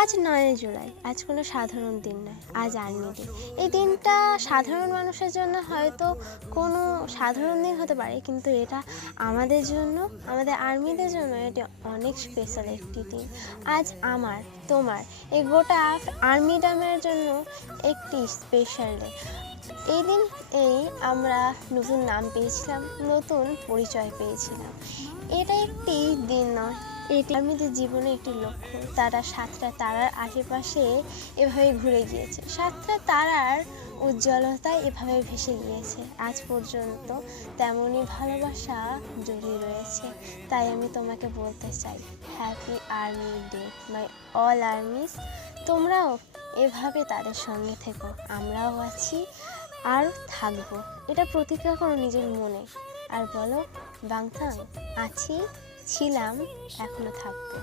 আজ 9 জুলাই, আজ কোনো সাধারণ দিন নয়, আজ আর্মি ডে। এই দিনটা সাধারণ মানুষের জন্য হয়তো কোনো সাধারণ দিন হতে পারে, কিন্তু এটা আমাদের জন্য, আমাদের আর্মিদের জন্য এটি অনেক স্পেশাল একটি দিন। আজ আমার, তোমার, এই গোটা আর্মি ডামের জন্য একটি স্পেশাল ডে। এই দিন আমরা নতুন নাম পেয়েছিলাম, নতুন পরিচয় পেয়েছিলাম। এটা একটি দিন নয়, এটি আর্মিদের জীবনে একটি লক্ষ্য। তারা 7টা তারার আশেপাশে এভাবে ঘুরে গিয়েছে, 7টা তারার উজ্জ্বলতায় এভাবে ভেসে গিয়েছে। আজ পর্যন্ত তেমনই ভালোবাসা জড়িয়ে রয়েছে। তাই আমি তোমাকে বলতে চাই, happy army day my all armies. তোমরাও এভাবে তাদের সঙ্গে থেকো, আমরাও আছি আর থাকবো। এটা প্রতিজ্ঞা করো নিজের মনে, আর বলো বাংথাং আছি, ছিলাম, এখনো থাকবো।